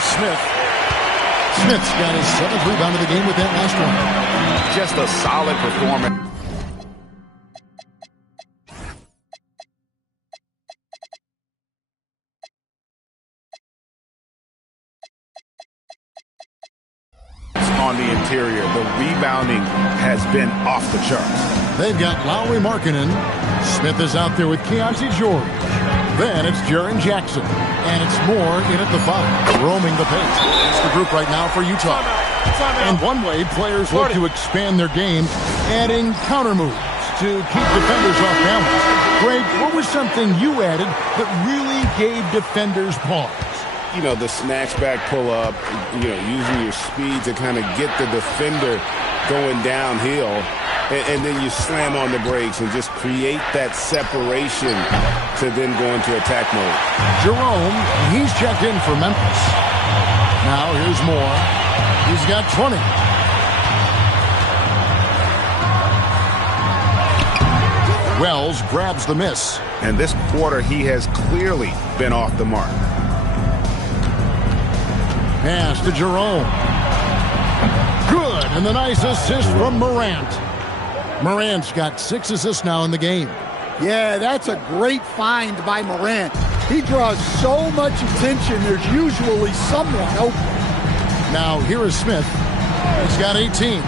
Smith. Smith's got his 7th rebound of the game with that last one. Just a solid performance. On the interior, the rebounding has been off the charts. They've got Lauri Markkanen. Smith is out there with Keontae George. Then it's Jaren Jackson. And it's Moore in at the 5, roaming the paint. It's the group right now for Utah. And one way players look to expand their game, adding counter moves to keep defenders off balance. Greg, what was something you added that really gave defenders pause? You know, the snatch back pull up, using your speed to kind of get the defender going downhill. And then you slam on the brakes and just create that separation to then go into attack mode. Jerome, he's checked in for Memphis. Now here's Moore. He's got 20. Wells grabs the miss. And this quarter, he has clearly been off the mark. Pass to Jerome. Good, and the nice assist from Morant. Morant's got 6 assists now in the game. Yeah, that's a great find by Morant. He draws so much attention, there's usually someone open. Now here is Smith. He's got 18.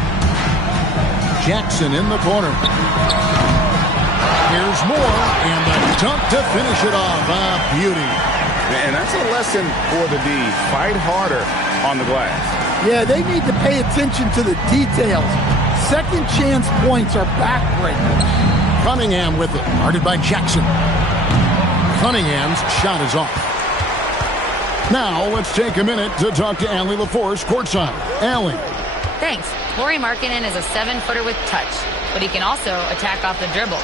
Jackson in the corner. Here's Moore, and the dunk to finish it off. Beauty. And that's a lesson for the D. Fight harder on the glass. Yeah, they need to pay attention to the details. Second chance points are backbreakers. Cunningham with it, guarded by Jackson. Cunningham's shot is off. Now let's take a minute to talk to Allie LaForce courtside. Allie. Thanks. Lauri Markkanen is a 7-footer with touch, but he can also attack off the dribble.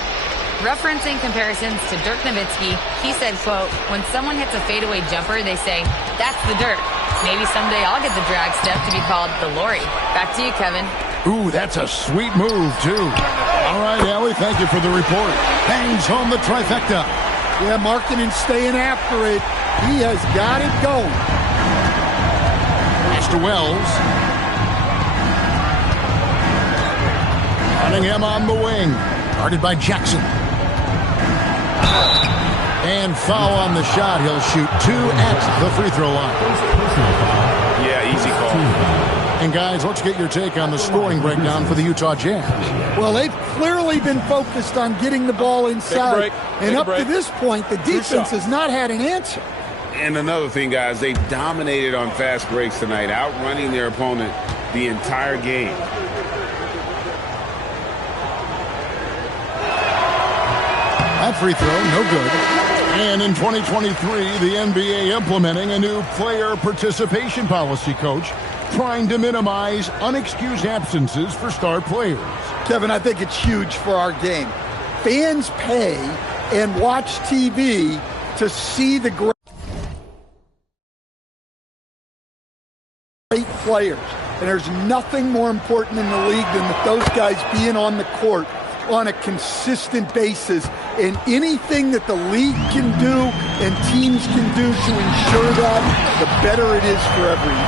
Referencing comparisons to Dirk Nowitzki, he said, quote, when someone hits a fadeaway jumper, they say, that's the Dirk. Maybe someday I'll get the drag step to be called the Lauri. Back to you, Kevin. Ooh, that's a sweet move, too. All right, Allie, thank you for the report. Bangs home the trifecta. Yeah, Markkanen staying after it. He has got it going. Pass to Wells. Cunningham on the wing. Guarded by Jackson. And foul on the shot. He'll shoot 2 at the free throw line. Yeah, easy call. And guys, let's get your take on the scoring breakdown for the Utah Jazz. Well, they've clearly been focused on getting the ball inside. And up to this point, the defense has not had an answer. And another thing, guys, they've dominated on fast breaks tonight, outrunning their opponent the entire game. That free throw, no good. And in 2023, the NBA implementing a new player participation policy, Coach, trying to minimize unexcused absences for star players. Kevin, I think it's huge for our game. Fans pay and watch TV to see the great players. And there's nothing more important in the league than those guys being on the court on a consistent basis, and anything that the league can do and teams can do to ensure that, the better it is for everyone.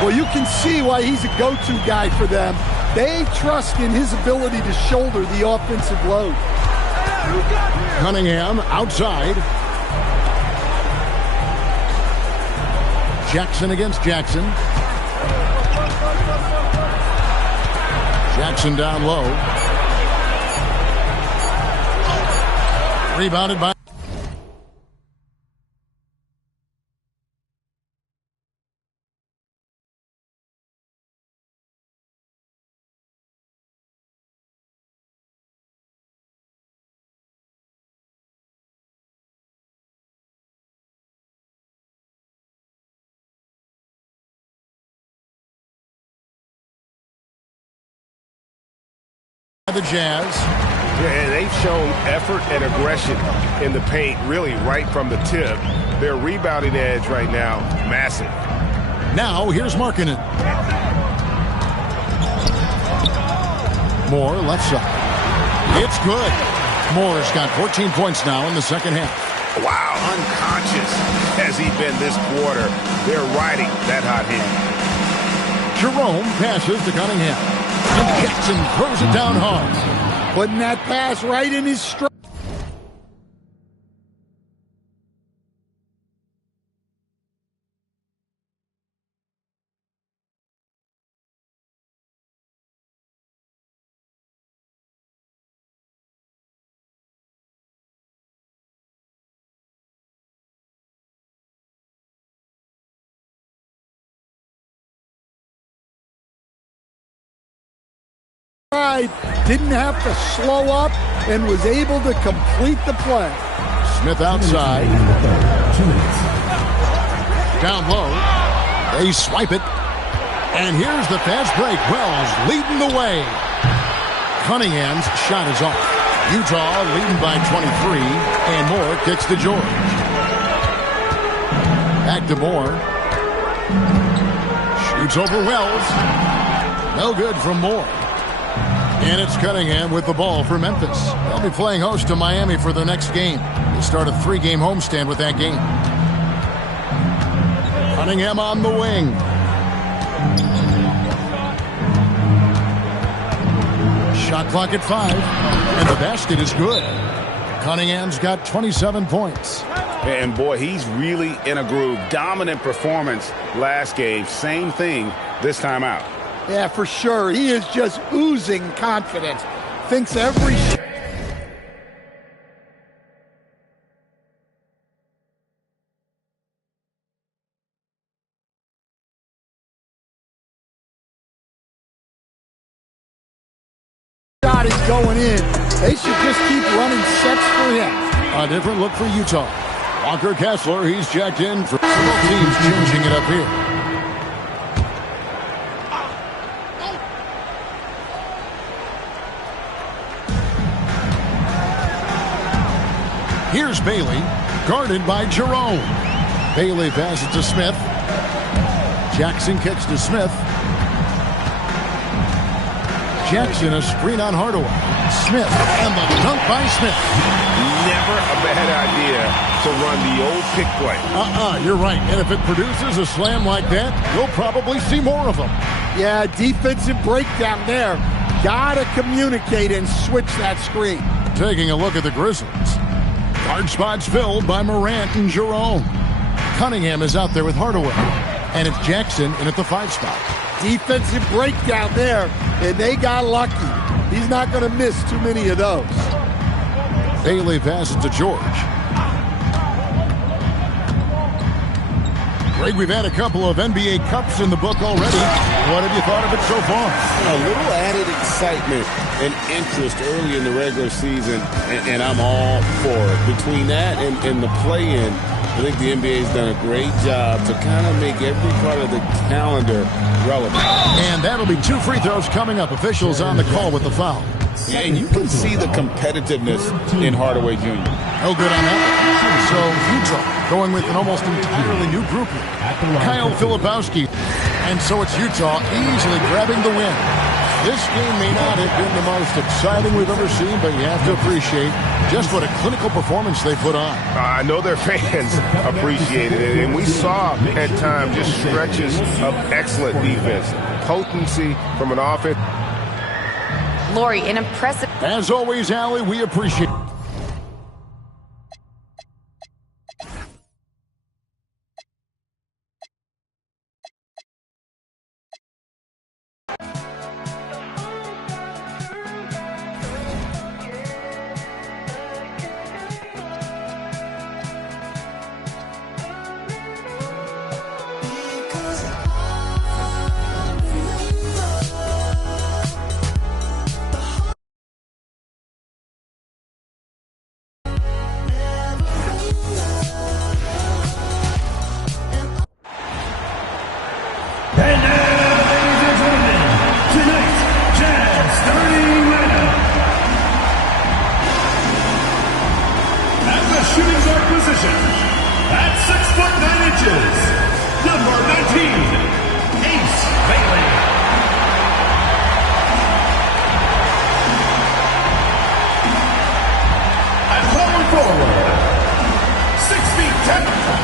Well, you can see why he's a go-to guy for them. They trust in his ability to shoulder the offensive load. Cunningham outside. Jackson against Jackson. Jackson down low. Rebounded by the Jazz. Yeah, they've shown effort and aggression in the paint, really right from the tip. Their rebounding edge right now, massive. Now, here's Markkanen. Moore, left side. It's good. Moore's got 14 points now in the second half. Wow, unconscious has he been this quarter. They're riding that hot hand. Jerome passes to Cunningham. And Jackson throws it down hard. Putting that pass right in his stride. Didn't have to slow up and was able to complete the play. Smith outside. Down low. They swipe it. And here's the fast break. Wells leading the way. Cunningham's shot is off. Utah leading by 23. And Moore kicks to George. Back to Moore. Shoots over Wells. No good from Moore. And it's Cunningham with the ball for Memphis. They'll be playing host to Miami for their next game. They start a 3-game homestand with that game. Cunningham on the wing. Shot clock at 5. And the basket is good. Cunningham's got 27 points. And boy, he's really in a groove. Dominant performance last game. Same thing this time out. Yeah, for sure. He is just oozing confidence. Thinks every shot is going in. They should just keep running sets for him. A different look for Utah. Walker Kessler, he's checked in for both teams changing it up here. Here's Bailey, guarded by Jerome. Bailey passes to Smith. Jackson kicks to Smith. Jackson, a screen on Hardaway. Smith, and the dunk by Smith. Never a bad idea to run the old pick play. You're right. And if it produces a slam like that, you'll probably see more of them. Yeah, defensive breakdown there. Gotta communicate and switch that screen. Taking a look at the Grizzlies. Guard spots filled by Morant and Jerome. Cunningham is out there with Hardaway. And it's Jackson in at the 5 spot. Defensive breakdown there, and they got lucky. He's not going to miss too many of those. Bailey passes to George. Greg, we've had a couple of NBA Cups in the book already. What have you thought of it so far? A little added excitement and interest early in the regular season, and I'm all for it. Between that and the play-in, I think the NBA's done a great job to kind of make every part of the calendar relevant. And that'll be 2 free throws coming up. Officials on the call with the foul. And you can see the competitiveness in Hardaway Jr. No good on that. So Utah going with an almost entirely new group here. Kyle Filipowski. And so it's Utah easily grabbing the win. This game may not have been the most exciting we've ever seen, but you have to appreciate just what a clinical performance they put on. I know their fans appreciated it, and we saw at times just stretches of excellent defense. Potency from an offense. Lori, an impressive... As always, Allie, we appreciate it.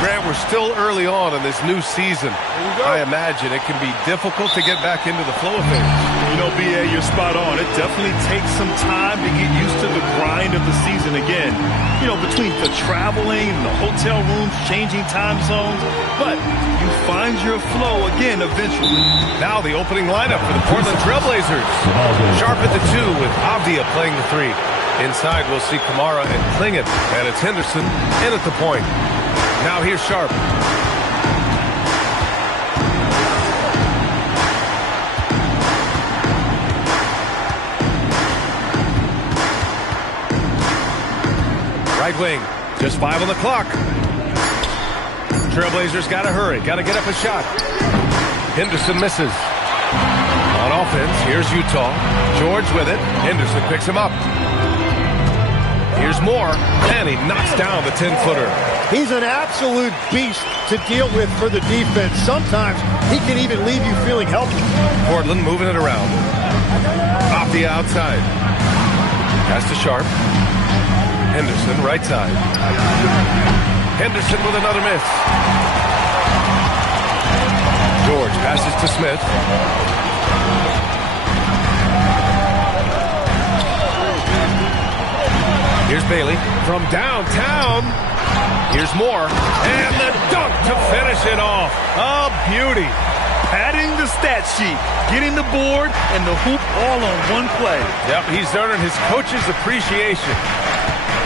Grant, we're still early on in this new season. I imagine it can be difficult to get back into the flow of things. You know, B.A., you're spot on. It definitely takes some time to get used to the grind of the season again. You know, between the traveling, the hotel rooms, changing time zones. But you find your flow again eventually. Now the opening lineup for the Portland Trailblazers. Sharp at the 2 with Avdia playing the 3. Inside we'll see Kamara and Klingon. And it's Henderson in at the point. Now here's Sharp. Right wing, just 5 on the clock. Trailblazers got to hurry, got to get up a shot. Henderson misses. On offense, here's Utah. George with it. Henderson picks him up. Here's Moore, and he knocks down the 10-footer. He's an absolute beast to deal with for the defense. Sometimes he can even leave you feeling helpless. Portland moving it around. Off the outside. Pass to Sharp. Henderson, right side. Henderson with another miss. George passes to Smith. Here's Bailey from downtown. Here's Moore. And the dunk to finish it off. A beauty. Padding the stat sheet, getting the board and the hoop all on one play. Yep, he's earning his coach's appreciation.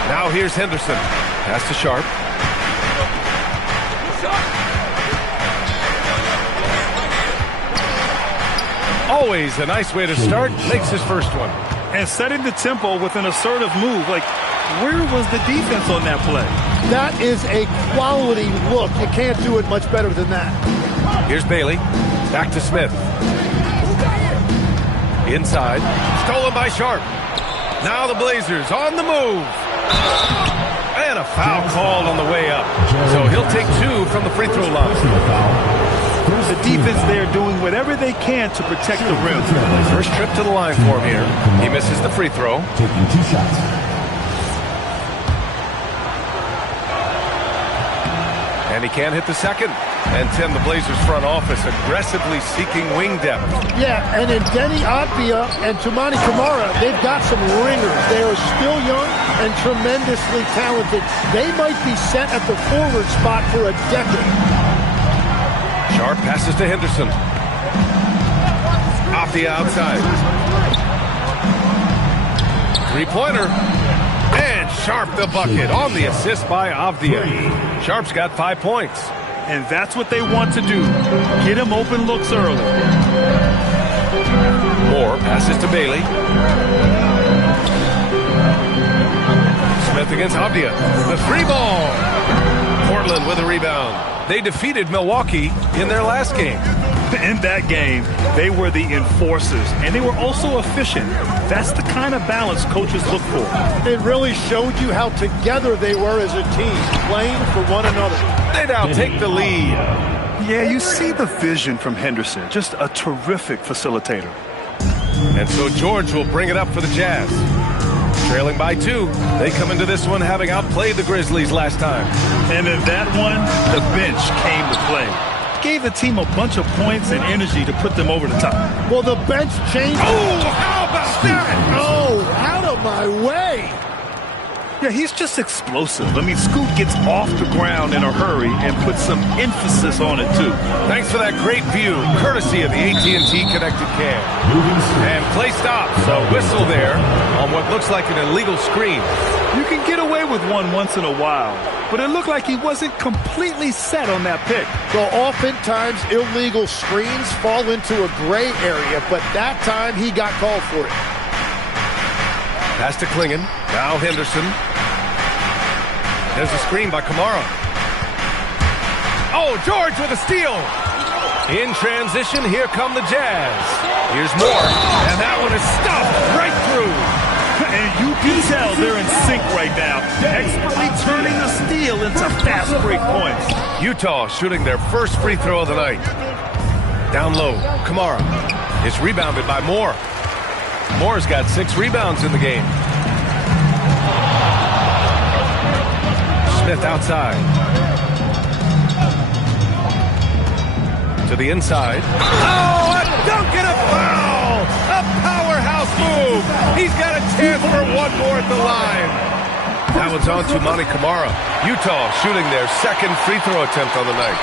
Now here's Henderson. Pass to Sharp. Always a nice way to start. Makes his first one. And setting the tempo with an assertive move. Like, where was the defense on that play? That is a quality look. You can't do it much better than that. Here's Bailey. Back to Smith. Inside. Stolen by Sharp. Now the Blazers on the move. And a foul called on the way up. So he'll take 2 from the free throw line. The defense there doing whatever they can to protect the rim. First trip to the line for him here. He misses the free throw. Taking 2 shots. And he can't hit the second. And Tim, the Blazers front office aggressively seeking wing depth. Yeah, and in Denny Avdia and Toumani Camara, they've got some ringers. They are still young and tremendously talented. They might be set at the forward spot for a decade. Sharp passes to Henderson. Off the outside. Three-pointer. And Sharp the bucket on the assist by Avdia. Sharp's got 5 points. And that's what they want to do. Get him open looks early. Moore passes to Bailey. Smith against Avdia. The 3-ball. Portland with a rebound. They defeated Milwaukee in their last game. In that game, they were the enforcers, and they were also efficient. That's the kind of balance coaches look for. It really showed you how together they were as a team, playing for one another. They now take the lead. Yeah, you see the vision from Henderson. Just a terrific facilitator. And so George will bring it up for the Jazz. Trailing by 2. They come into this one having outplayed the Grizzlies last time. And in that one, the bench came to play. Gave the team a bunch of points and energy to put them over the top. Well, the bench changed. Oh, how about that? Oh, out of my way. Yeah, he's just explosive. I mean, Scoot gets off the ground in a hurry and puts some emphasis on it, too. Thanks for that great view, courtesy of the AT&T Connected Cam. And play stops. A whistle there on what looks like an illegal screen. You can get away with one once in a while, but it looked like he wasn't completely set on that pick. Well, oftentimes illegal screens fall into a gray area, but that time he got called for it. Pass to Klingon. Now Henderson. There's a screen by Kamara. Oh, George with a steal. In transition, here come the Jazz. Here's Moore. And that one is stuffed right through. And you can tell they're in sync right now. Expertly turning the steal into fast break points. Utah shooting their first free throw of the night. Down low, Kamara. It's rebounded by Moore. Moore's got 6 rebounds in the game. Smith outside. To the inside. Oh, a dunk and a foul! A powerhouse move! He's got a chance for one more at the line. That one's on to Monty Kamara. Utah shooting their second free throw attempt on the night.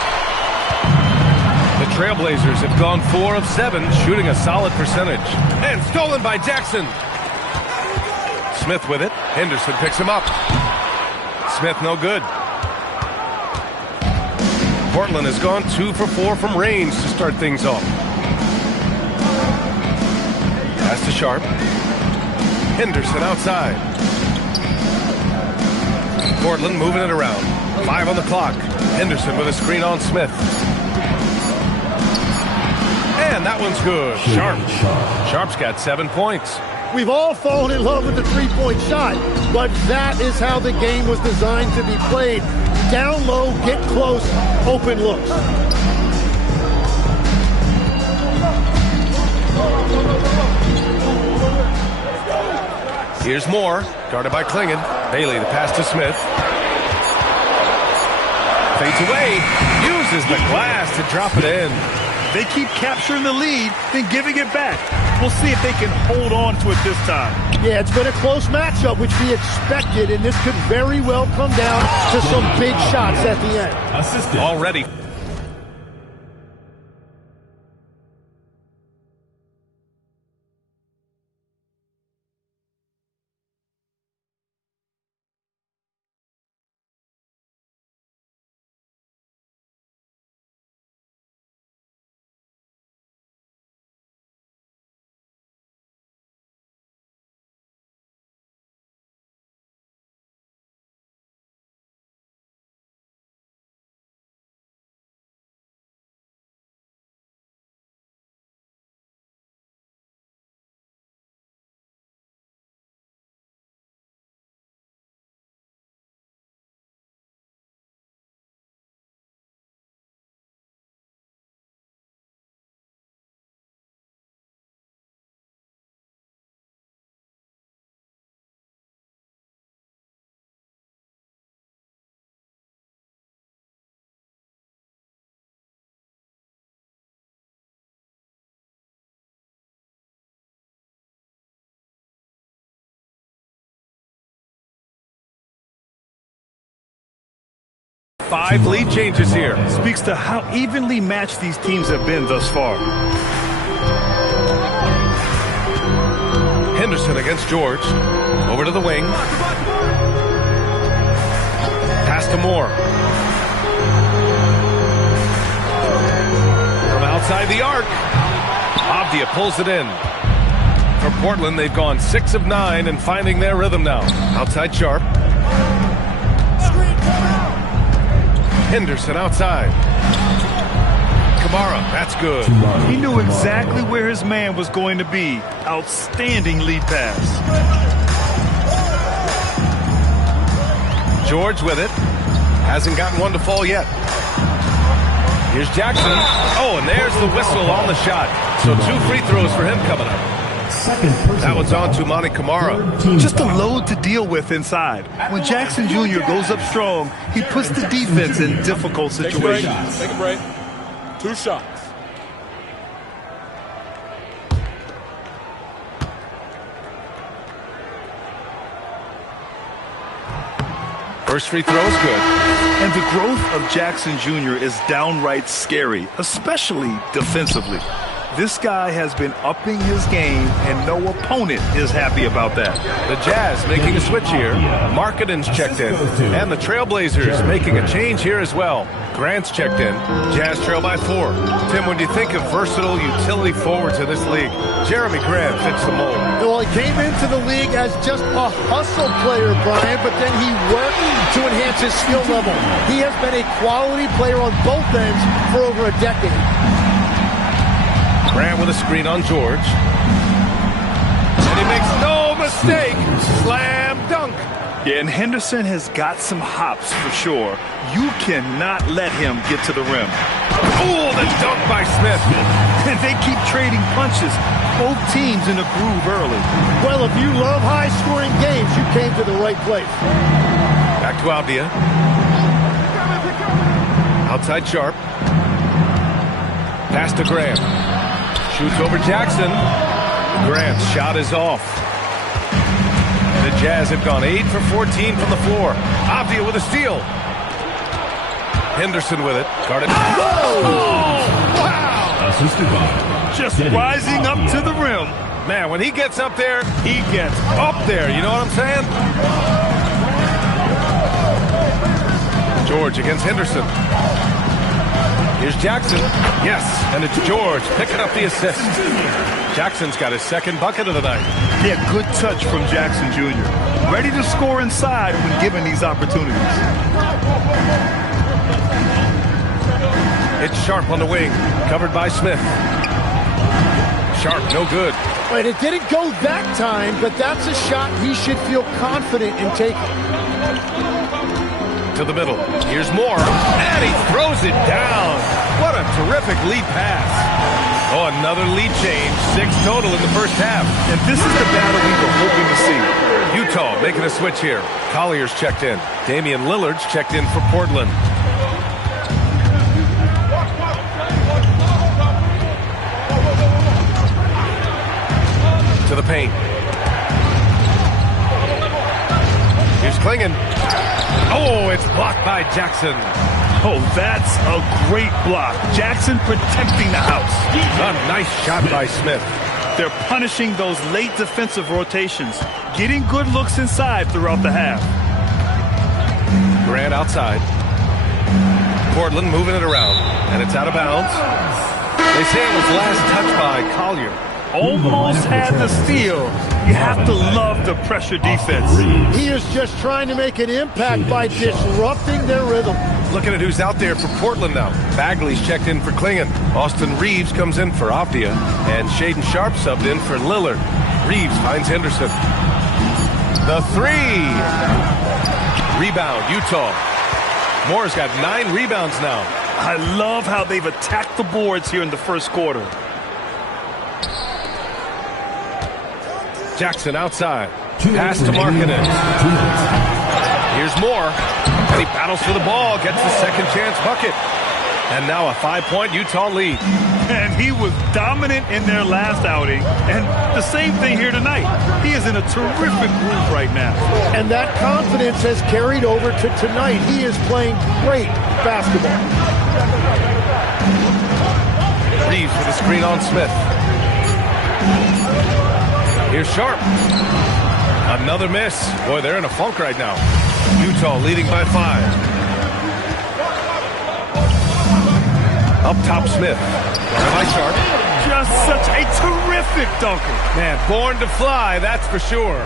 The Trailblazers have gone 4 of 7, shooting a solid percentage. And stolen by Jackson. Smith with it. Henderson picks him up. Smith no good. Portland has gone 2 for 4 from range to start things off. Pass to Sharp. Henderson outside. Portland moving it around. 5 on the clock. Henderson with a screen on Smith. And that one's good. Sharp. Sharp's got 7 points. We've all fallen in love with the three-point shot, but that is how the game was designed to be played. Down low, get close, open looks. Here's Moore, guarded by Klingon. Bailey, the pass to Smith. Fades away, uses the glass to drop it in. They keep capturing the lead, then giving it back. We'll see if they can hold on to it this time. Yeah, it's been a close matchup, which we expected, and this could very well come down to some big shots at the end. Already. Five lead changes here. Speaks to how evenly matched these teams have been thus far. Henderson against George. Over to the wing. Pass to Moore. From outside the arc. Avdia pulls it in. For Portland, they've gone 6 of 9 and finding their rhythm now. Outside Sharp. Henderson outside. Kamara, that's good. He knew exactly where his man was going to be. Outstanding lead pass. George with it. Hasn't gotten one to fall yet. Here's Jackson. Oh, and there's the whistle on the shot. So 2 free throws for him coming up. That one's on to Monty Kamara. Just a load to deal with inside. When Jackson Jr. goes up strong, he puts the defense in difficult situations. Take a break. 2 shots. First free throw is good. And the growth of Jackson Jr. is downright scary, especially defensively. This guy has been upping his game, and no opponent is happy about that. The Jazz making a switch here. Markkanen's checked in. And the Trailblazers making a change here as well. Grant's checked in. Jazz trail by 4. Tim, when you think of versatile utility forwards in this league, Jeremy Grant fits the mold. Well, he came into the league as just a hustle player, Brian, but then he worked to enhance his skill level. He has been a quality player on both ends for over a decade. Grant with a screen on George. And he makes no mistake. Slam dunk. Yeah, and Henderson has got some hops for sure. You cannot let him get to the rim. Oh, the dunk by Smith. And they keep trading punches. Both teams in a groove early. Well, if you love high-scoring games, you came to the right place. Back to Avdia. Outside Sharp. Pass to Grant. Shoots over Jackson. Grant's shot is off. The Jazz have gone 8 for 14 from the floor. Avdia with a steal. Henderson with it. Guarded. Oh, wow! Just rising up to the rim. Man, when he gets up there, he gets up there. You know what I'm saying? George against Henderson. Here's Jackson. Yes, and it's George picking up the assist. Jackson's got his second bucket of the night. Yeah, good touch from Jackson Jr. Ready to score inside when given these opportunities. It's Sharp on the wing, covered by Smith. Sharp, no good. Wait, it didn't go that time, but that's a shot he should feel confident in taking. To the middle. Here's Moore, and he throws it down. What a terrific lead pass. Oh, another lead change. 6 total in the first half. And this is the battle we were hoping to see. Utah making a switch here. Collier's checked in. Damian Lillard's checked in for Portland. To the paint. Here's Klingon. Oh, it's blocked by Jackson. Oh, that's a great block. Jackson protecting the house. A nice shot by Smith. They're punishing those late defensive rotations, getting good looks inside throughout the half. Grant outside. Portland moving it around, and it's out of bounds. They say it was last touched by Collier. Almost had the steal. You have to love the pressure defense. He is just trying to make an impact by disrupting their rhythm. Looking at who's out there for Portland now. Bagley's checked in for Klingon. Austin Reeves comes in for Avdia. And Shaden Sharp subbed in for Lillard. Reeves finds Henderson. The 3. Rebound, Utah. Moore's got 9 rebounds now. I love how they've attacked the boards here in the first quarter. Jackson outside. Pass to Markkanen. Here's Moore. And he battles for the ball. Gets the second chance bucket. And now a 5-point Utah lead. And he was dominant in their last outing. And the same thing here tonight. He is in a terrific groove right now. And that confidence has carried over to tonight. He is playing great basketball. Reeves with a screen on Smith. Here's Sharp. Another miss. Boy, they're in a funk right now. Utah leading by 5. Up top, Smith. By Sharp. Just such a terrific dunker. Man, born to fly, that's for sure.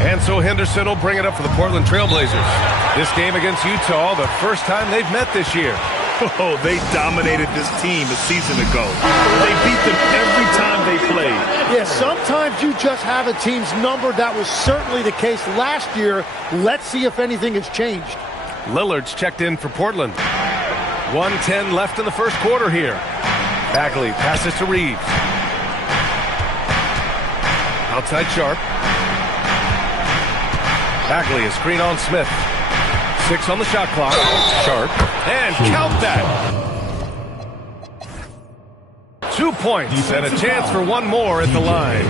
And so Henderson will bring it up for the Portland Trailblazers. This game against Utah, the first time they've met this year. Oh, they dominated this team a season ago. They beat them every time they played. Yeah, sometimes you just have a team's number. That was certainly the case last year. Let's see if anything has changed. Lillard's checked in for Portland. 1:10 left in the first quarter here. Bagley passes to Reeves. Outside Sharp. Bagley, a screen on Smith. 6 on the shot clock. Sharp. And count that. 2 points and a chance for one more at the line.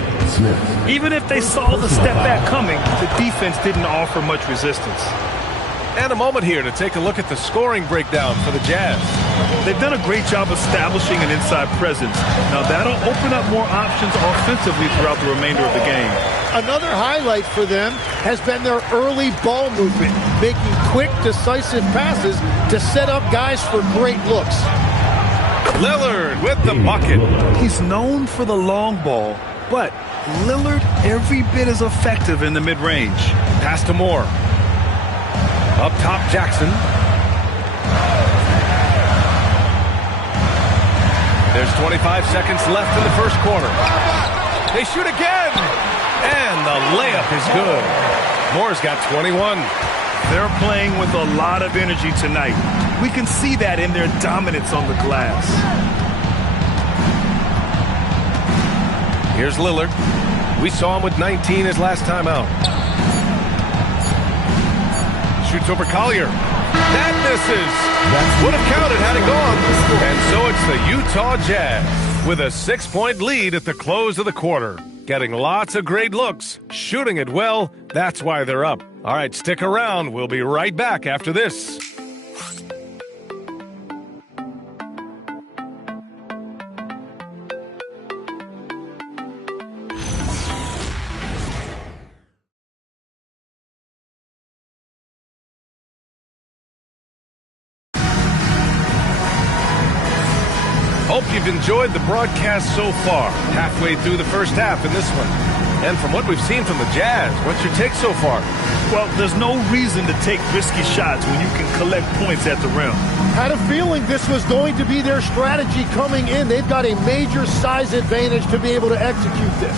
Even if they saw the step back coming, the defense didn't offer much resistance. And a moment here to take a look at the scoring breakdown for the Jazz. They've done a great job establishing an inside presence. Now that'll open up more options offensively throughout the remainder of the game. Another highlight for them has been their early ball movement, making quick, decisive passes to set up guys for great looks. Lillard with the bucket. He's known for the long ball, but Lillard every bit as effective in the mid-range. Pass to Moore. Up top, Jackson. There's 25 seconds left in the first quarter. They shoot again. And the layup is good. Moore's got 21. They're playing with a lot of energy tonight. We can see that in their dominance on the glass. Here's Lillard. We saw him with 19 his last time out. Shoots over Collier. That misses. Would have counted had it gone. And so it's the Utah Jazz with a 6-point lead at the close of the quarter. Getting lots of great looks, shooting it well. That's why they're up. All right, stick around. We'll be right back after this. Hope you've enjoyed the broadcast so far. Halfway through the first half in this one. And from what we've seen from the Jazz, what's your take so far? Well, there's no reason to take risky shots when you can collect points at the rim. Had a feeling this was going to be their strategy coming in. They've got a major size advantage to be able to execute this.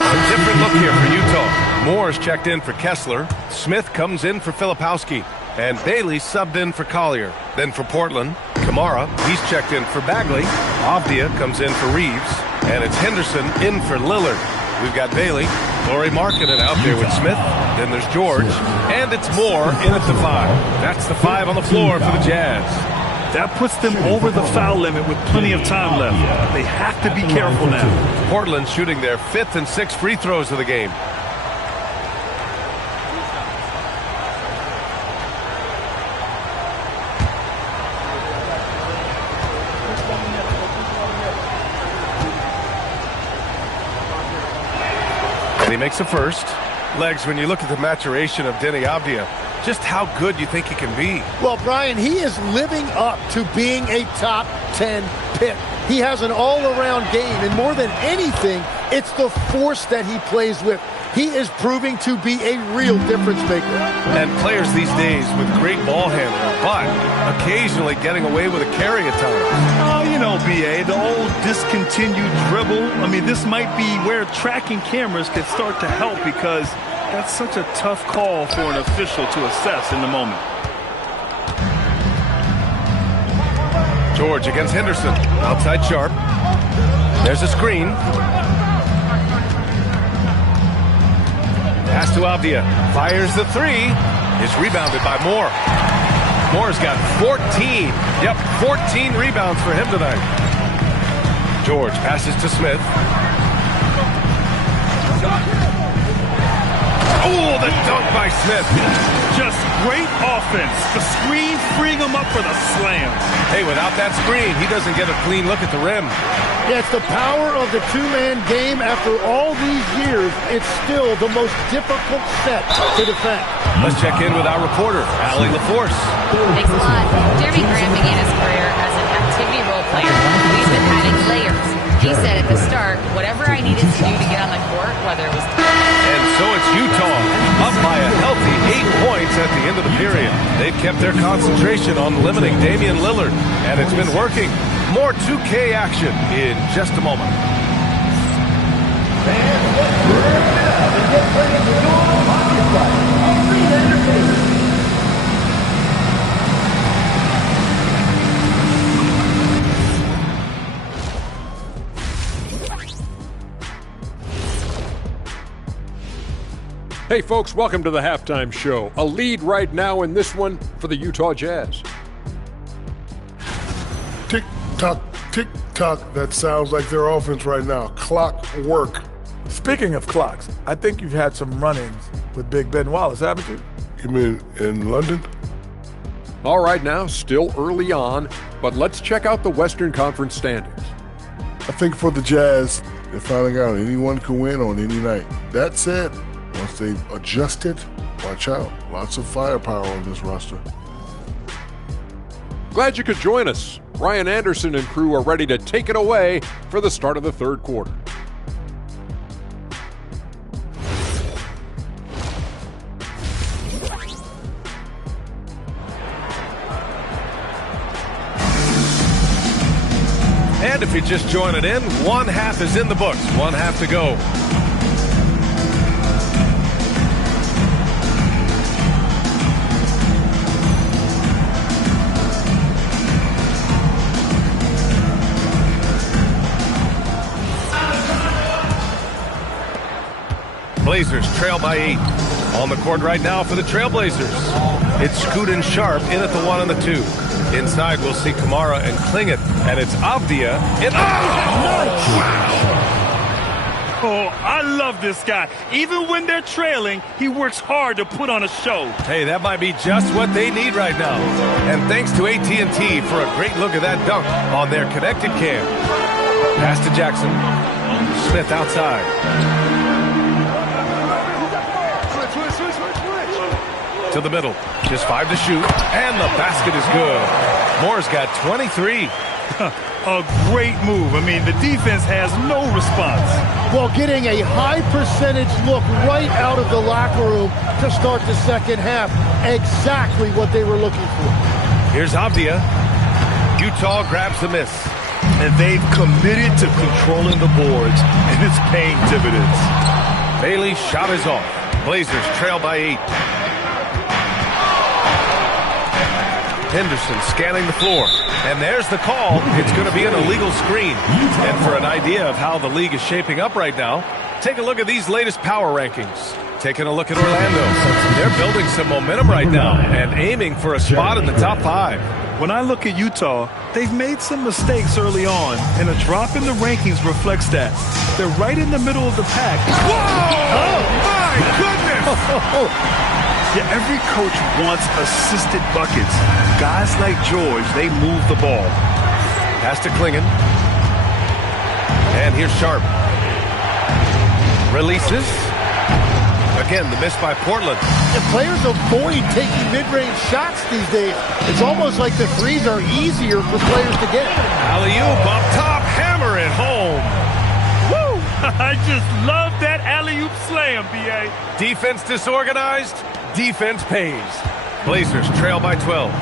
A different look here for Utah. Moore's checked in for Kessler. Smith comes in for Filipowski. And Bailey subbed in for Collier. Then for Portland, Kamara, he's checked in for Bagley. Avdia comes in for Reeves. And it's Henderson in for Lillard. We've got Bailey, Lauri Markkanen out there with Smith. Then there's George. And it's Moore in at the 5. That's the 5 on the floor for the Jazz. That puts them over the foul limit with plenty of time left. They have to be careful now. Portland shooting their 5th and 6th free throws of the game. And he makes a first. Legs, when you look at the maturation of Deni Avdia, just how good you think he can be. Well, Brian, he is living up to being a top 10 pick. He has an all-around game, and more than anything, it's the force that he plays with. He is proving to be a real difference maker. And players these days with great ball handling, but occasionally getting away with a carry at times. Oh, you know, B.A., the old discontinued dribble. I mean, this might be where tracking cameras could start to help because that's such a tough call for an official to assess in the moment. George against Henderson. Outside Sharp. There's a screen. Pass to Avdia. Fires the 3. Is rebounded by Moore. Moore's got 14. Yep, 14 rebounds for him tonight. George passes to Smith. Oh, the dunk by Smith. Just great offense. The screen freeing him up for the slam. Hey, without that screen, he doesn't get a clean look at the rim. Yeah, it's the power of the two-man game. After all these years, it's still the most difficult set to defend. Let's check in with our reporter, Allie LaForce. Thanks a lot. Jeremy Grant began his career as an activity role player. He's been adding layers. He said at the start, whatever I needed to do to get on the court, whether it was... And so it's Utah, up by a healthy 8 points at the end of the period. They've kept their concentration on limiting Damian Lillard, and it's been working. More 2K action in just a moment. Hey folks, welcome to the Halftime Show. A lead right now in this one for the Utah Jazz. Tick-tock, tick-tock. That sounds like their offense right now. Clock work. Speaking of clocks, I think you've had some run-ins with Big Ben Wallace, haven't you? You mean in London? All right now, still early on, but let's check out the Western Conference standings. I think for the Jazz, they're finding out anyone can win on any night. That said, once they've adjusted, watch out. Lots of firepower on this roster. Glad you could join us. Ryan Anderson and crew are ready to take it away for the start of the third quarter. And if you're just joining in, one half is in the books. One half to go. Blazers trail by 8. On the court right now for the Trailblazers, it's Scoot and Sharp in at the 1 and the 2. Inside, we'll see Kamara and Klingit, and it's Avdia. Oh, I love this guy. Even when they're trailing, he works hard to put on a show. Hey, that might be just what they need right now. And thanks to AT&T for a great look at that dunk on their connected cam. Pass to Jackson. Smith outside. To the middle. Just 5 to shoot. And the basket is good. Moore's got 23. A great move. I mean, the defense has no response. Well, getting a high percentage look right out of the locker room to start the second half. Exactly what they were looking for. Here's Avdia. Utah grabs the miss. And they've committed to controlling the boards, and it's paying dividends. Bailey's shot is off. Blazers trail by 8. Henderson scanning the floor. And there's the call. It's going to be an illegal screen. And for an idea of how the league is shaping up right now, take a look at these latest power rankings. Taking a look at Orlando. They're building some momentum right now and aiming for a spot in the top 5. When I look at Utah, they've made some mistakes early on, and a drop in the rankings reflects that. They're right in the middle of the pack. Whoa! Oh, my goodness! Yeah, every coach wants assisted buckets. Guys like George, they move the ball. Pass to Klingit. And here's Sharp. Releases. Again, the miss by Portland. And players avoid taking mid-range shots these days. It's almost like the threes are easier for players to get. Alley-oop up top, hammer it home. Woo! I just love that alley-oop slam, B.A. Defense disorganized. Defense pays. Blazers trail by 12.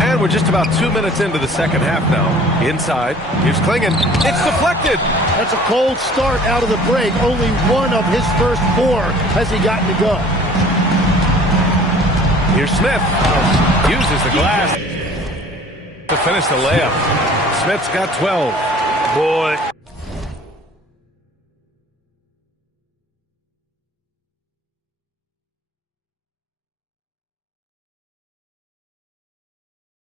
And we're just about 2 minutes into the second half now. Inside, here's Klingit. It's deflected. That's a cold start out of the break. Only one of his first 4 has he gotten to go. Here's Smith. Uses the glass to finish the layup. Smith's got 12. Boy.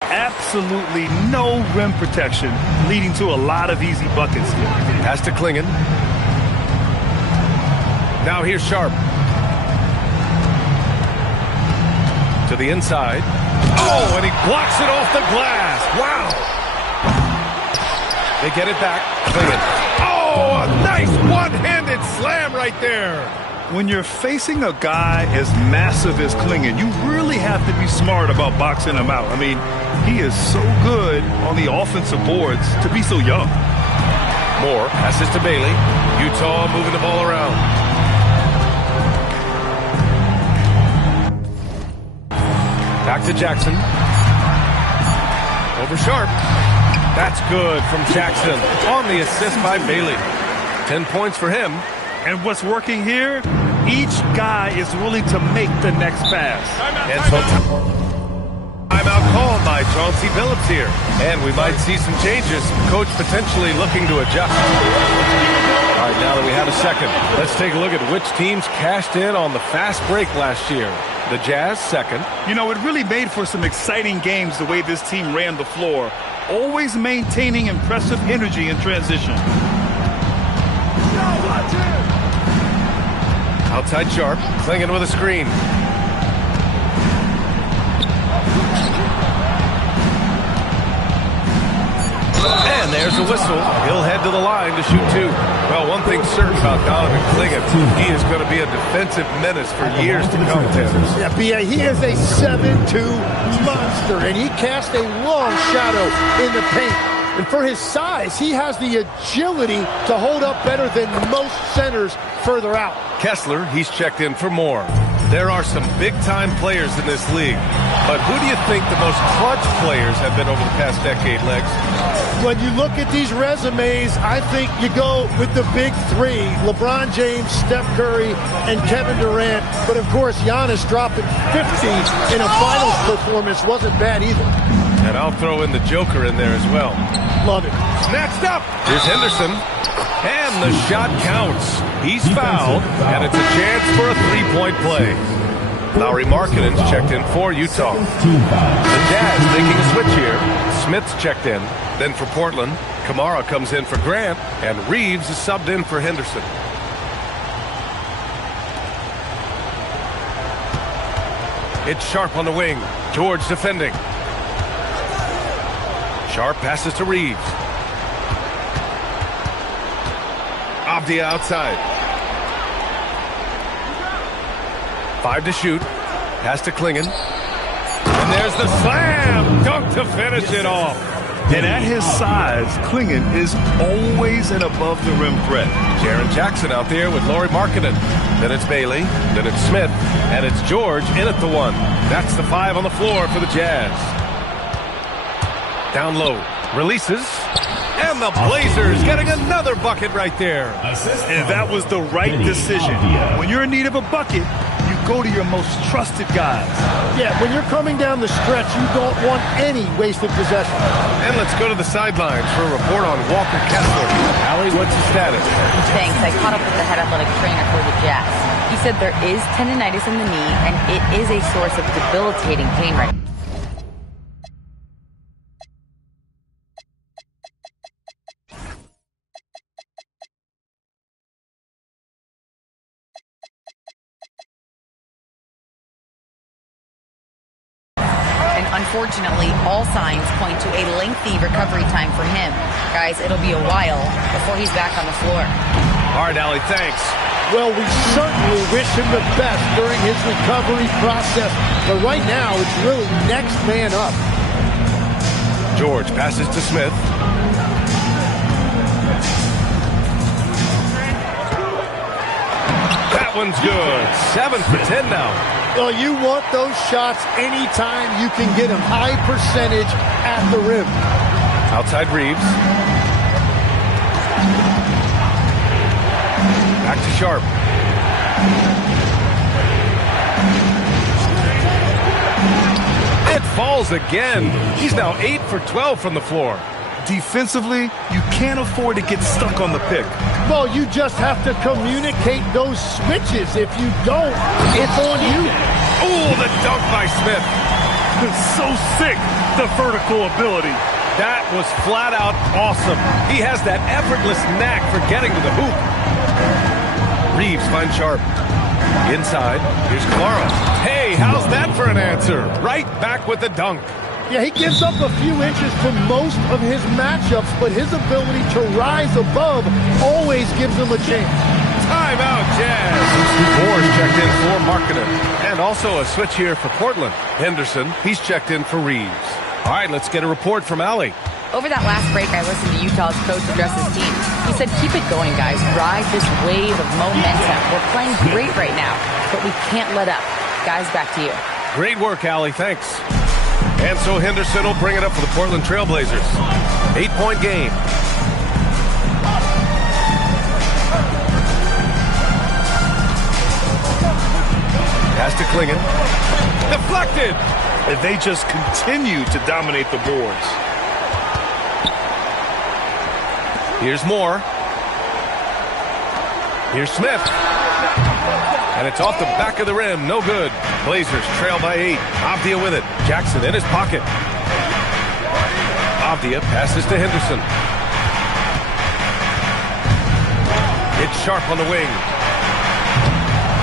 Absolutely no rim protection, leading to a lot of easy buckets. Pass to Klingit. Now here's Sharp. To the inside. Oh, and he blocks it off the glass. Wow. They get it back. Klingit. Oh, a nice one-handed slam right there. When you're facing a guy as massive as Klingit, you really have to be smart about boxing him out. I mean, he is so good on the offensive boards to be so young. Moore passes to Bailey. Utah moving the ball around. Back to Jackson. Over Sharp. That's good from Jackson on the assist by Bailey. 10 points for him. And what's working here, each guy is willing to make the next pass. And so timeout called by Chauncey Billups here. And we might see some changes. Coach potentially looking to adjust. All right, now that we have a second, let's take a look at which teams cashed in on the fast break last year. The Jazz second. You know, it really made for some exciting games the way this team ran the floor, always maintaining impressive energy in transition. Outside Sharp, Klingit with a screen. And there's a whistle. He'll head to the line to shoot 2. Well, one thing's certain about Donovan Klingit. He is going to be a defensive menace for years to come, Tim. Yeah, B.A., he is a 7'2" monster, and he casts a long shadow in the paint. And for his size, he has the agility to hold up better than most centers further out. Kessler, he's checked in for more. There are some big-time players in this league, but who do you think the most clutch players have been over the past decade, Legs? When you look at these resumes, I think you go with the big three, LeBron James, Steph Curry, and Kevin Durant. But, of course, Giannis dropping 50 in a finals performance wasn't bad either. And I'll throw in the Joker in there as well. Love it. Snatched up. Here's Henderson. And the shot counts. He's fouled, and it's a chance for a three-point play. Lauri Markkanen's checked in for Utah. The Jazz making a switch here. Smith's checked in. Then for Portland, Kamara comes in for Grant, and Reeves is subbed in for Henderson. It's Sharp on the wing. George defending. Sharp passes to Reeves. Avdia outside. 5 to shoot. Pass to Clingan. And there's the slam. Dunk to finish it off. And at his size, Clingan is always an above-the-rim threat. Jaren Jackson out there with Lauri Markkanen. Then it's Bailey. Then it's Smith. And it's George in at the 1. That's the 5 on the floor for the Jazz. Down low. Releases. And the Blazers getting another bucket right there. And that was the right decision. When you're in need of a bucket, you go to your most trusted guys. Yeah, when you're coming down the stretch, you don't want any wasted possession. And let's go to the sidelines for a report on Walker Kessler. Allie, what's his status? Thanks. I caught up with the head athletic trainer for the Jazz. He said there is tendinitis in the knee, and it is a source of debilitating pain right now. Unfortunately, all signs point to a lengthy recovery time for him. Guys, it'll be a while before he's back on the floor. All right, Allie, thanks. Well, we certainly wish him the best during his recovery process. But right now, it's really next man up. George passes to Smith. That one's good. 7 for 10 now. Well, you want those shots anytime you can get them. High percentage at the rim. Outside Reeves. Back to Sharp. It falls again. He's now 8 for 12 from the floor. Defensively, you can't afford to get stuck on the pick. Well, you just have to communicate those switches. If you don't, it's on you. Oh, the dunk by Smith. It's so sick, the vertical ability. That was flat out awesome. He has that effortless knack for getting to the hoop. Reeves finds Sharp. Inside, here's Kamara. Hey, how's that for an answer? Right back with the dunk. Yeah, he gives up a few inches for most of his matchups, but his ability to rise above always gives him a chance. Timeout, Jazz. Moore's checked in for Markkanen. And also a switch here for Portland. Henderson, he's checked in for Reeves. All right, let's get a report from Allie. Over that last break, I listened to Utah's coach address his team. He said, keep it going, guys. Ride this wave of momentum. We're playing great right now, but we can't let up. Guys, back to you. Great work, Allie. Thanks. And so Henderson will bring it up for the Portland Trailblazers. 8-point game. Pass to Clingan. Deflected! And they just continue to dominate the boards. Here's Moore. Here's Smith. And it's off the back of the rim. No good. Blazers trail by 8. Avdia with it. Jackson in his pocket. Avdia passes to Henderson. It's Sharp on the wing.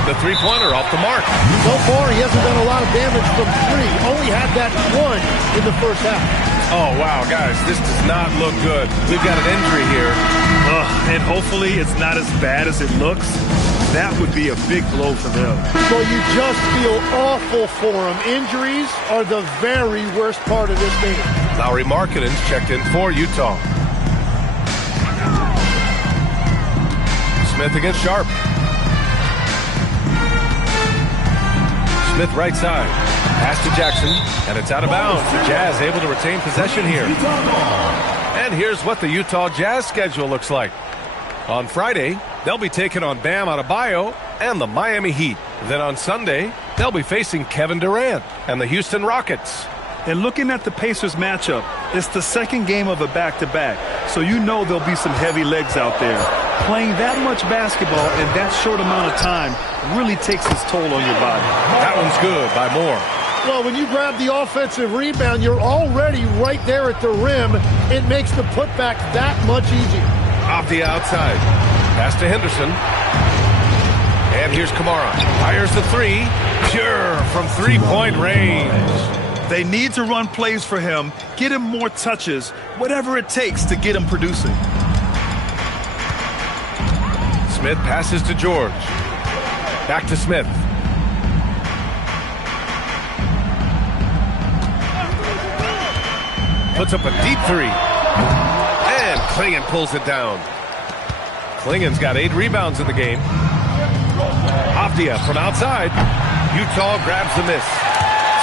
The three-pointer off the mark. So far, he hasn't done a lot of damage from 3. Only had that 1 in the first half. Oh, wow, guys, this does not look good. We've got an injury here. And hopefully it's not as bad as it looks. That would be a big blow for them. Well, you just feel awful for them. Injuries are the very worst part of this game. Lauri Markkanen's checked in for Utah. Smith against Sharp. Smith right side. Pass to Jackson, and it's out of bounds. The Jazz able to retain possession here. And here's what the Utah Jazz schedule looks like. On Friday, they'll be taking on Bam Adebayo and the Miami Heat. Then on Sunday, they'll be facing Kevin Durant and the Houston Rockets. And looking at the Pacers matchup, it's the second game of a back-to-back, so you know there'll be some heavy legs out there. Playing that much basketball in that short amount of time really takes its toll on your body. That one's good by Moore. Well, when you grab the offensive rebound, you're already right there at the rim. It makes the putback that much easier. Off the outside. Pass to Henderson. And here's Kamara. Fires the three. Pure from three-point range. They need to run plays for him, get him more touches, whatever it takes to get him producing. Smith passes to George. Back to Smith. Puts up a deep three. And Klingon pulls it down. Klingon's got 8 rebounds in the game. Avdia from outside. Utah grabs the miss.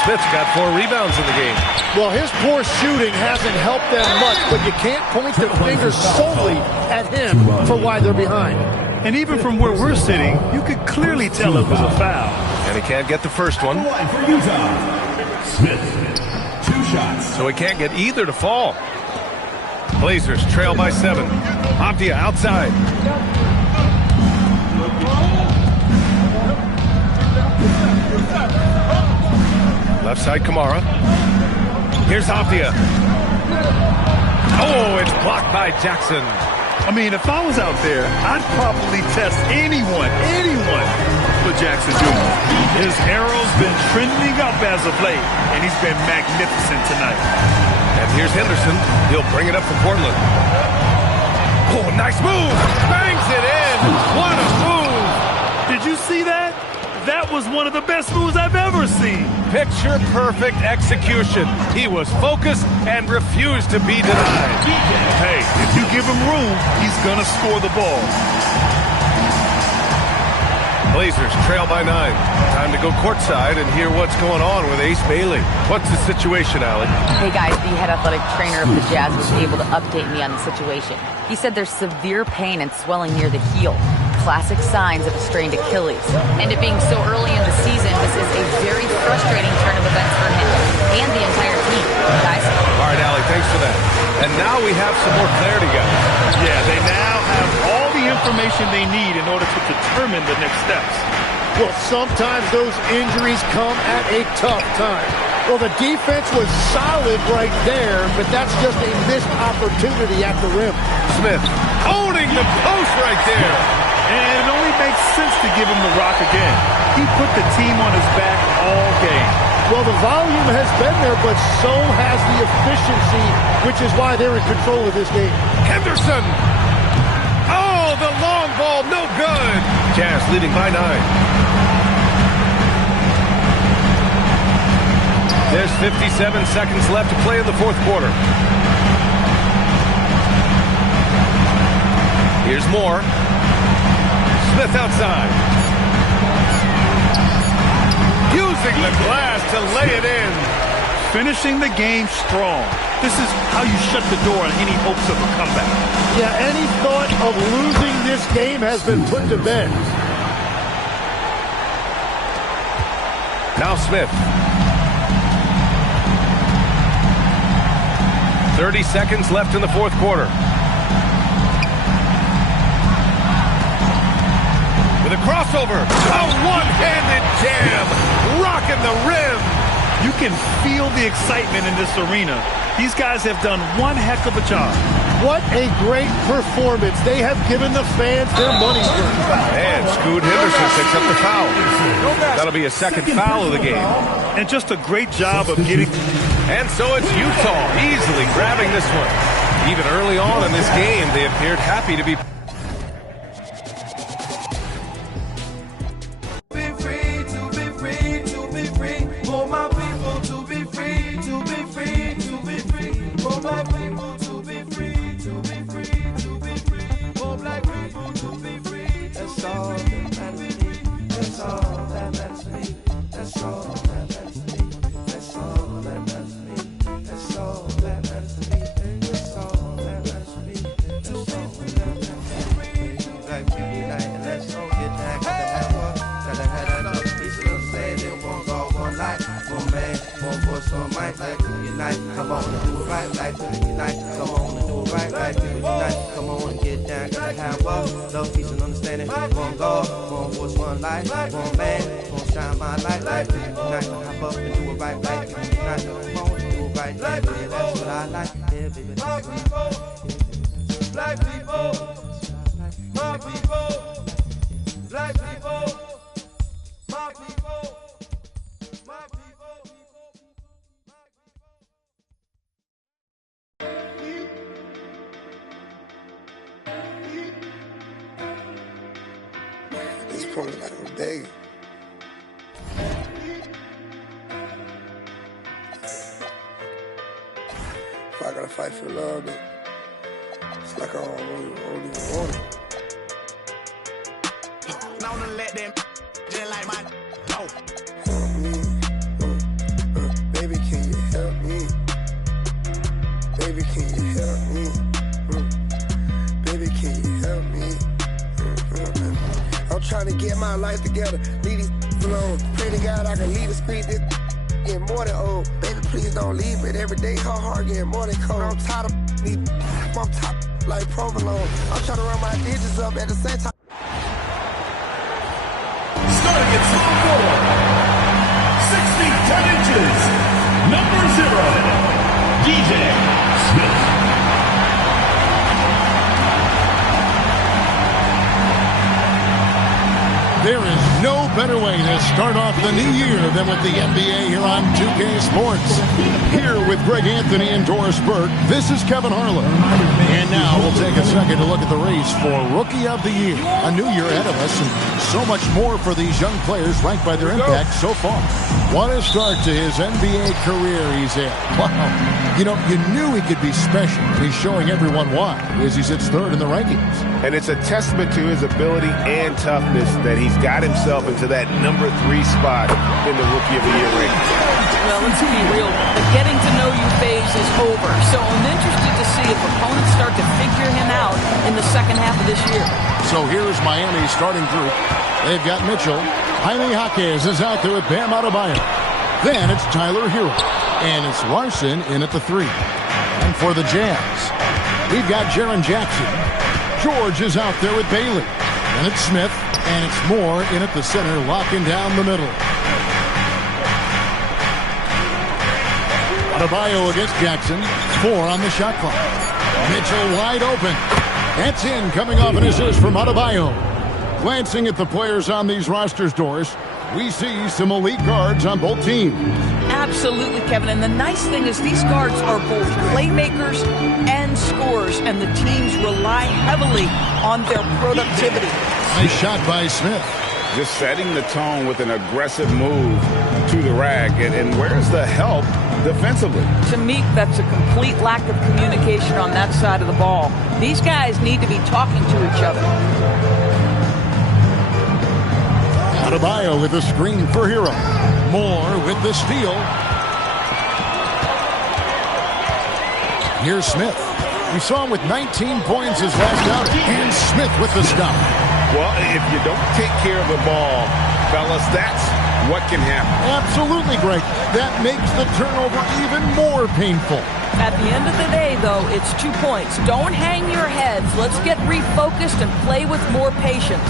Smith's got 4 rebounds in the game. Well, his poor shooting hasn't helped them much, but you can't point the finger solely at him for why they're behind. And even from where we're sitting, you could clearly tell it was a foul. And he can't get the first one. For Utah, Smith, 2 shots. So he can't get either to fall. Blazers trail by 7. Avdia outside. Left side, Kamara. Here's Avdia. Oh, it's blocked by Jackson. I mean, if I was out there, I'd probably test anyone for Jackson Jr. His arrow's been trending up as of late, and he's been magnificent tonight. And here's Henderson. He'll bring it up for Portland. Oh, nice move. Bangs it in. What a move. Did you see that? That was one of the best moves I've ever seen. Picture-perfect execution. He was focused and refused to be denied. Hey, if you give him room, he's going to score the ball. Blazers trail by 9. Time to go courtside and hear what's going on with Ace Bailey. What's the situation, Allie? Hey, guys, the head athletic trainer of the Jazz was able to update me on the situation. He said there's severe pain and swelling near the heel. Classic signs of a strained Achilles. And it being so early in the season, this is a very frustrating turn of events for him and the entire team. Guys? All right, Allie, thanks for that. And now we have some more clarity, guys. Yeah, they now have all the information they need in order to determine the next steps. Well, sometimes those injuries come at a tough time. Well, the defense was solid right there, but that's just a missed opportunity at the rim. Smith owning the post right there. And it only makes sense to give him the rock again. He put the team on his back all game. Well, the volume has been there, but so has the efficiency, which is why they're in control of this game. Henderson! Oh, the long ball, no good! Jazz leading by 9. There's 57 seconds left to play in the 4th quarter. Here's Moore. Smith outside. Using the glass to lay it in. Finishing the game strong. This is how you shut the door on any hopes of a comeback. Yeah, any thought of losing this game has been put to bed. Now Smith. 30 seconds left in the 4th quarter. With a crossover, a one-handed jam, rocking the rim. You can feel the excitement in this arena. These guys have done one heck of a job. What a great performance. They have given the fans their money's worth. And Scoot Henderson picks up the foul. That'll be a second foul of the game. And just a great job of getting... And so it's Utah easily grabbing this one. Even early on in this game, they appeared happy to be... That's all that matters to me. That's all that matters to me. That's all. do it right, like people unite. Come on and do it right, like people unite. Come on and get down, gotta have love, peace and understanding. One God, one voice, one life, one man. Gonna shine my light, like people unite. Hop up and do it right, like people unite. Come on and do it right, yeah, baby, that's what I like. Yeah, baby, that's what I like. Black people, my people, black people, my people, my people. It's probably like a day. If I gotta fight for love, then it's like I don't even want it. Now to let them just like my Help me. Baby, can you help me? Baby, can you help me? Baby, can you help me? I'm trying to get my life together, leave these alone. Pray to God I can leave the street, this getting more than old. Baby, please don't leave it. Every day her heart getting more than cold. I'm tired of me, I'm tired like provolone. I'm trying to run my digits up at the same time. Starting at 6'4", 6 feet 10 inches, number 0, DJ Smith. There is no better way to start off the new year than with the NBA here on 2K Sports. Here with Greg Anthony and Doris Burke, this is Kevin Harlan. And now we'll take a second to look at the race for Rookie of the Year. A new year ahead of us and so much more for these young players ranked by their impact so far. What a start to his NBA career he's had. Wow. You know, you knew he could be special. He's showing everyone why as he sits third in the rankings. And it's a testament to his ability and toughness that he's got himself into that number 3 spot in the Rookie of the Year rankings. Well, let's be real. The getting to know you phase is over. So I'm interested to see if opponents start to figure him out in the second half of this year. So here's Miami's starting group. They've got Mitchell. Jaime Jaquez is out there with Bam Adebayo. Then it's Tyler Hero. And it's Larson in at the 3. And for the Jazz, we've got Jaren Jackson. George is out there with Bailey. And it's Smith. And it's Moore in at the center, locking down the middle. Adebayo against Jackson. 4 on the shot clock. Mitchell wide open. That's in, coming off an assist from Adebayo. Glancing at the players on these rosters, Doris, we see some elite guards on both teams. Absolutely, Kevin. And the nice thing is these guards are both playmakers and scorers, and the teams rely heavily on their productivity. Nice shot by Smith. Just setting the tone with an aggressive move to the rack. And where's the help defensively? To me, that's a complete lack of communication on that side of the ball. These guys need to be talking to each other. Adebayo with the screen for Hero. Moore with the steal. Here's Smith. We saw him with 19 points his last outing. And Smith with the stop. Well, if you don't take care of the ball, fellas, that's what can happen. Absolutely, Greg. That makes the turnover even more painful. At the end of the day, though, it's 2 points. Don't hang your heads. Let's get refocused and play with more patience.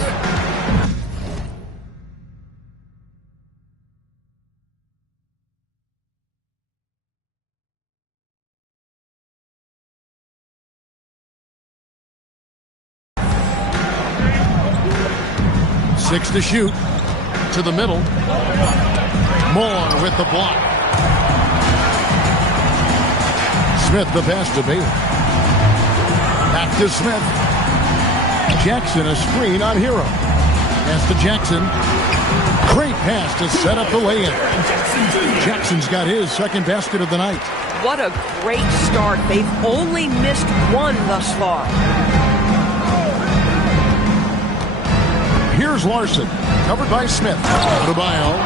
Six to shoot. To the middle. Moore with the block. Smith the pass to Bailey. Back to Smith. Jackson a screen on Hero. Pass to Jackson. Great pass to set up the lay-in. Jackson's got his second basket of the night. What a great start. They've only missed one thus far. Here's Larson, covered by Smith. Adebayo.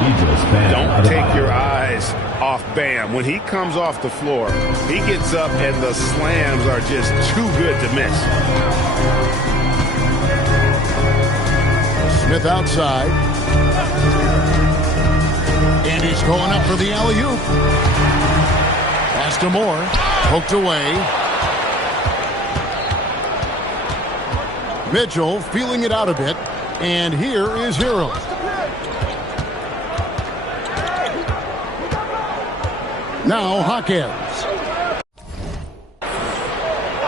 Don't take your eyes off Bam. When he comes off the floor, he gets up and the slams are just too good to miss. Smith outside. And he's going up for the alley-oop. Pass to Moore. Poked away. Mitchell feeling it out a bit. And here is Hero. Now Hawkins.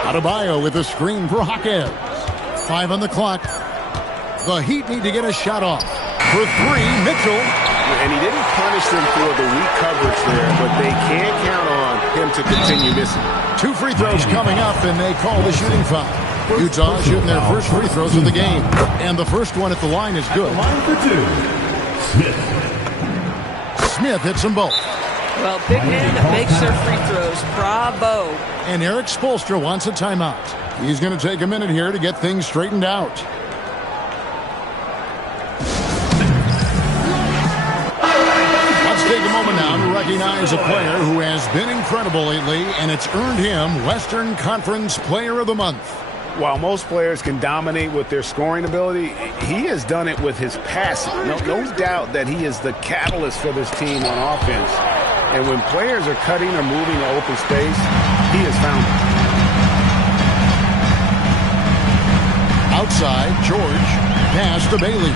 Adebayo with a screen for Hawkins. 5 on the clock. The Heat need to get a shot off. For 3, Mitchell. And he didn't punish them for the weak coverage there, but they can't count on him to continue missing. 2 free throws coming up, and they call the shooting foul. Utah shooting their first free throws of the game. And the first one at the line is good. Smith hits them both. Well, big man that makes their free throws. Bravo. And Eric Spoelstra wants a timeout. He's going to take a minute here to get things straightened out. Let's take a moment now to recognize a player who has been incredible lately, and it's earned him Western Conference Player of the Month. While most players can dominate with their scoring ability, he has done it with his passing. No doubt that he is the catalyst for this team on offense. And when players are cutting or moving to open space, he has found it. Outside, George. Pass to Bailey.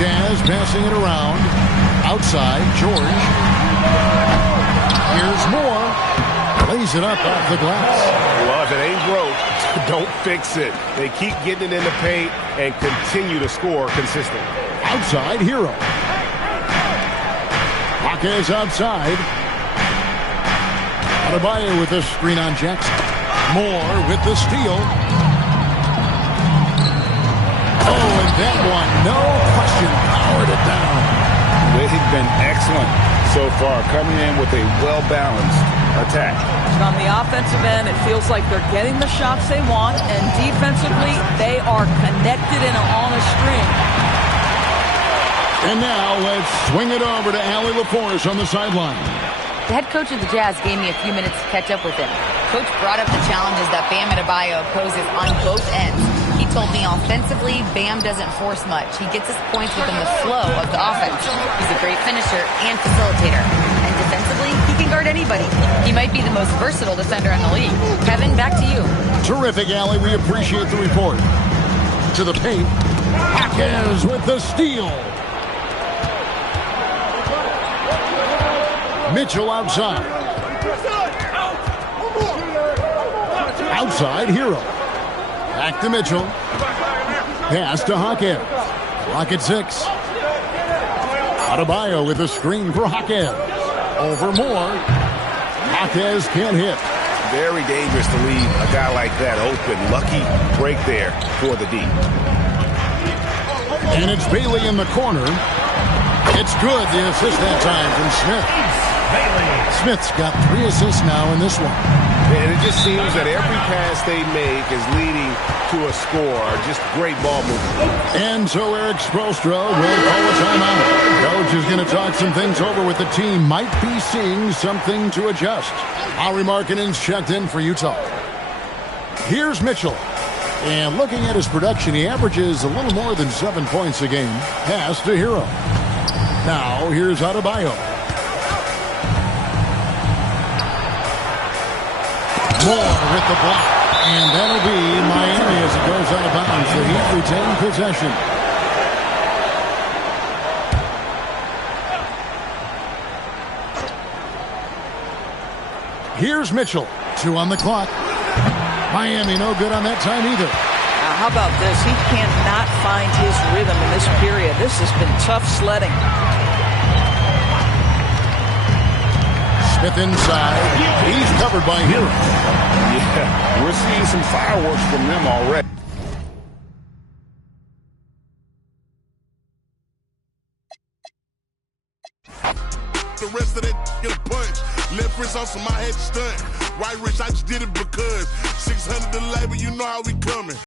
Jazz passing it around. Outside, George. Here's Moore. Lays it up off the glass. Well, if it ain't broke, don't fix it. They keep getting it in the paint and continue to score consistently. Outside, Hero. Hawkins outside. Adebayo with the screen on Jackson. Moore with the steal. Oh, and that one, no question, powered it down. They've been excellent so far, coming in with a well-balanced attack. And on the offensive end, it feels like they're getting the shots they want, and defensively, they are connected and on a string. And now let's swing it over to Allie LaForce on the sideline. The head coach of the Jazz gave me a few minutes to catch up with him. Coach brought up the challenges that Bam Adebayo poses on both ends. He told me offensively, Bam doesn't force much. He gets his points within the flow of the offense. He's a great finisher and facilitator. And defensively, he can guard anybody. He might be the most versatile defender in the league. Kevin, back to you. Terrific, Allie. We appreciate the report. To the paint. Hawkins with the steal. Mitchell outside. Outside, Hero. Back to Mitchell. Pass to Hawkins. Clock at 6. Adebayo with a screen for Hawkins. Over Moore. Hawkins can't hit. Very dangerous to leave a guy like that open. Lucky break there for the D. And it's Bailey in the corner. It's good. The assist that time from Smith. Smith's got 3 assists now in this one. And it just seems that every pass they make is leading to a score. Just great ball movement. And so Eric Spoelstra will call a timeout. Coach is going to talk some things over with the team. Might be seeing something to adjust. Lauri Markkanen's checked in for Utah. Here's Mitchell. And looking at his production, he averages a little more than 7 points a game. Pass to Hero. Now here's Adebayo. Moore with the block. And that'll be Miami as it goes out of bounds. The Heat retain possession. Here's Mitchell. 2 on the clock. Miami no good on that time either. How about this? He cannot find his rhythm in this period. This has been tough sledding. Smith inside. He's covered by Hero. Yeah, we're seeing some fireworks from them already. The rest of that get a punch. Left wrist on some my head stunt. Right wrist, I just did it because 600 the labor, you know how we coming.